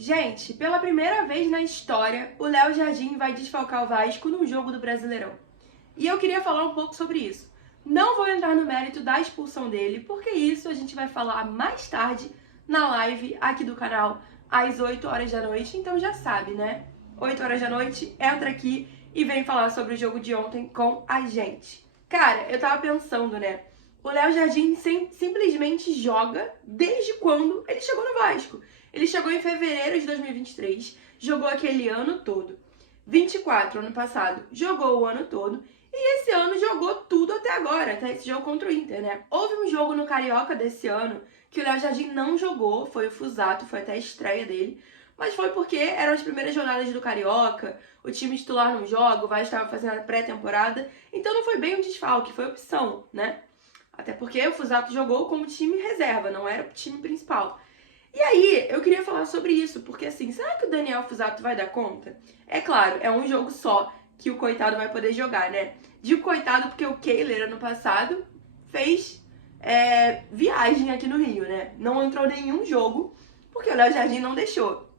Gente, pela primeira vez na história, o Léo Jardim vai desfalcar o Vasco num jogo do Brasileirão. E eu queria falar um pouco sobre isso. Não vou entrar no mérito da expulsão dele, porque isso a gente vai falar mais tarde na live aqui do canal, às 8 horas da noite. Então já sabe, né? 8 horas da noite, entra aqui e vem falar sobre o jogo de ontem com a gente. Cara, eu tava pensando, né? O Léo Jardim simplesmente joga desde quando ele chegou no Vasco. Ele chegou em fevereiro de 2023, jogou aquele ano todo. 24, ano passado, jogou o ano todo. E esse ano jogou tudo até agora, até esse jogo contra o Inter, né? Houve um jogo no Carioca desse ano que o Léo Jardim não jogou, foi o Fusato, foi até a estreia dele. Mas foi porque eram as primeiras jornadas do Carioca, o time titular não joga, o Vasco estava fazendo a pré-temporada. Então não foi bem um desfalque, foi opção, né? Até porque o Fusato jogou como time reserva, não era o time principal. E aí, eu queria falar sobre isso, porque assim, será que o Daniel Fusato vai dar conta? É claro, é um jogo só que o coitado vai poder jogar, né? Digo coitado porque o Kehler, ano passado, fez viagem aqui no Rio, né? Não entrou em nenhum jogo, porque o Léo Jardim não deixou.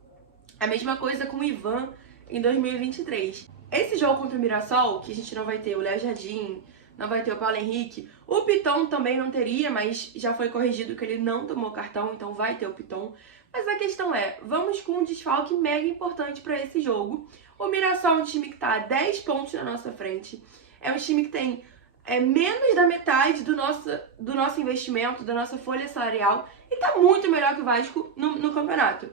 A mesma coisa com o Ivan em 2023. Esse jogo contra o Mirassol, que a gente não vai ter o Léo Jardim, não vai ter o Paulo Henrique. O Piton também não teria, mas já foi corrigido que ele não tomou cartão, então vai ter o Piton. Mas a questão é, vamos com um desfalque mega importante para esse jogo. O Mirassol é um time que está a 10 pontos na nossa frente. É um time que tem menos da metade do nosso investimento, da nossa folha salarial. E está muito melhor que o Vasco no campeonato.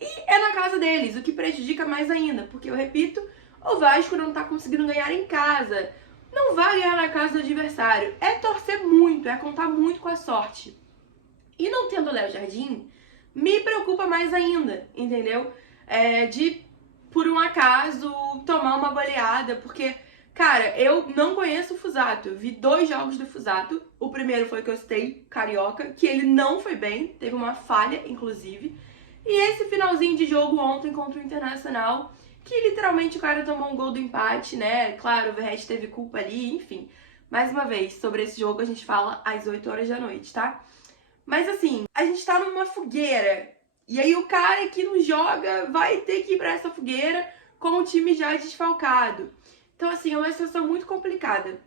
E é na casa deles, o que prejudica mais ainda. Porque, eu repito, o Vasco não está conseguindo ganhar em casa. Não vai ganhar na casa do adversário. É torcer muito, é contar muito com a sorte. E não tendo o Léo Jardim, me preocupa mais ainda, entendeu? De, por um acaso, tomar uma goleada, porque, cara, eu não conheço o Fusato. Eu vi 2 jogos do Fusato. O primeiro foi que eu citei, Carioca, que ele não foi bem, teve uma falha, inclusive. E esse finalzinho de jogo ontem contra o Internacional, que literalmente o cara tomou um gol do empate, né? Claro, o Verratti teve culpa ali, enfim. Mais uma vez, sobre esse jogo a gente fala às 8 horas da noite, tá? Mas assim, a gente tá numa fogueira. E aí o cara que não joga vai ter que ir pra essa fogueira com o time já desfalcado. Então assim, é uma situação muito complicada.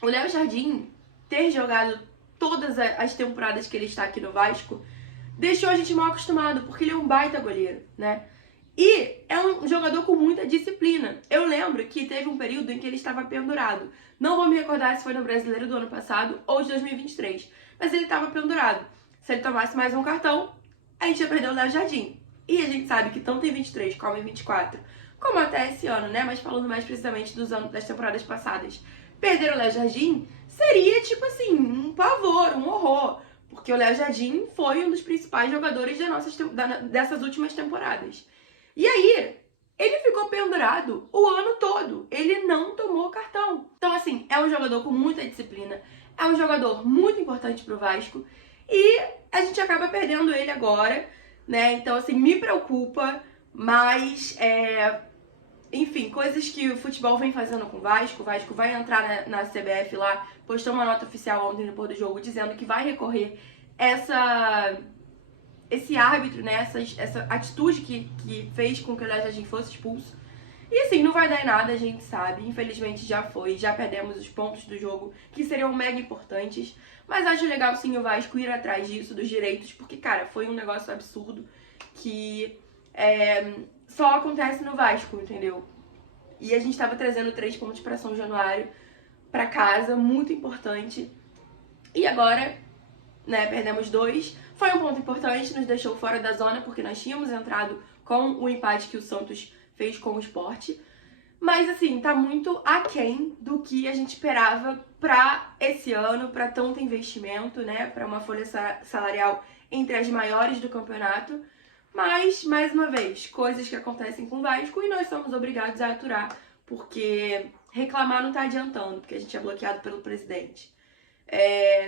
O Léo Jardim ter jogado todas as temporadas que ele está aqui no Vasco deixou a gente mal acostumado, porque ele é um baita goleiro, né? E é um jogador com muita disciplina. Eu lembro que teve um período em que ele estava pendurado. Não vou me recordar se foi no Brasileiro do ano passado ou de 2023. Mas ele estava pendurado. Se ele tomasse mais um cartão, a gente ia perder o Léo Jardim. E a gente sabe que tanto em 23 como em 24, como até esse ano, né? Mas falando mais precisamente das temporadas passadas. Perder o Léo Jardim seria, tipo assim, um pavor, um horror. Porque o Léo Jardim foi um dos principais jogadores dessas últimas temporadas. E aí, ele ficou pendurado o ano todo. Ele não tomou cartão. Então, assim, é um jogador com muita disciplina. É um jogador muito importante pro Vasco. E a gente acaba perdendo ele agora, né? Então, assim, me preocupa. Mas, enfim, coisas que o futebol vem fazendo com o Vasco. O Vasco vai entrar na CBF lá, postou uma nota oficial ontem no pôr do jogo dizendo que vai recorrer esse árbitro, né, essa atitude que fez com que o Léo Jardim fosse expulso. E assim, não vai dar em nada, a gente sabe. Infelizmente já foi, já perdemos os pontos do jogo, que seriam mega importantes. Mas acho legal sim o Vasco ir atrás disso, dos direitos, porque, cara, foi um negócio absurdo que só acontece no Vasco, entendeu? E a gente tava trazendo 3 pontos pra São Januário, pra casa, muito importante. E agora, né, perdemos 2. Foi um ponto importante, nos deixou fora da zona, porque nós tínhamos entrado com o empate que o Santos fez com o Sport. Mas, assim, tá muito aquém do que a gente esperava pra esse ano, pra tanto investimento, né, pra uma folha salarial entre as maiores do campeonato. Mas, mais uma vez, coisas que acontecem com o Vasco e nós somos obrigados a aturar, porque reclamar não tá adiantando, porque a gente é bloqueado pelo presidente.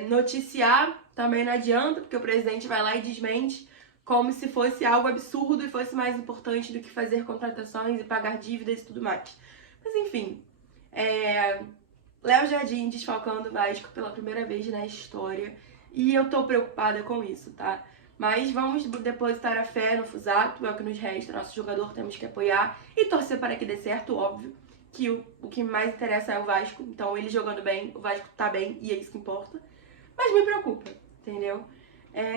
Noticiar também não adianta, porque o presidente vai lá e desmente como se fosse algo absurdo e fosse mais importante do que fazer contratações e pagar dívidas e tudo mais. Mas enfim, Léo Jardim desfalcando o Vasco pela primeira vez na história e eu tô preocupada com isso, tá? Mas vamos depositar a fé no Fusato, é o que nos resta, nosso jogador temos que apoiar e torcer para que dê certo, óbvio, que o que mais interessa é o Vasco, então ele jogando bem, o Vasco tá bem e é isso que importa. Mas me preocupa, entendeu?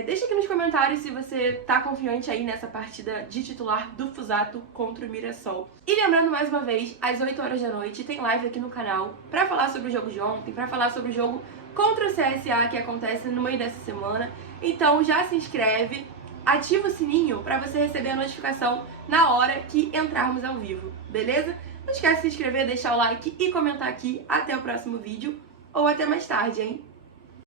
Deixa aqui nos comentários se você tá confiante aí nessa partida de titular do Fusato contra o Mirassol. E lembrando mais uma vez, às 8 horas da noite tem live aqui no canal pra falar sobre o jogo de ontem, pra falar sobre o jogo contra o CSA que acontece no meio dessa semana. Então já se inscreve, ativa o sininho pra você receber a notificação na hora que entrarmos ao vivo, beleza? Não esquece de se inscrever, deixar o like e comentar aqui. Até o próximo vídeo ou até mais tarde, hein?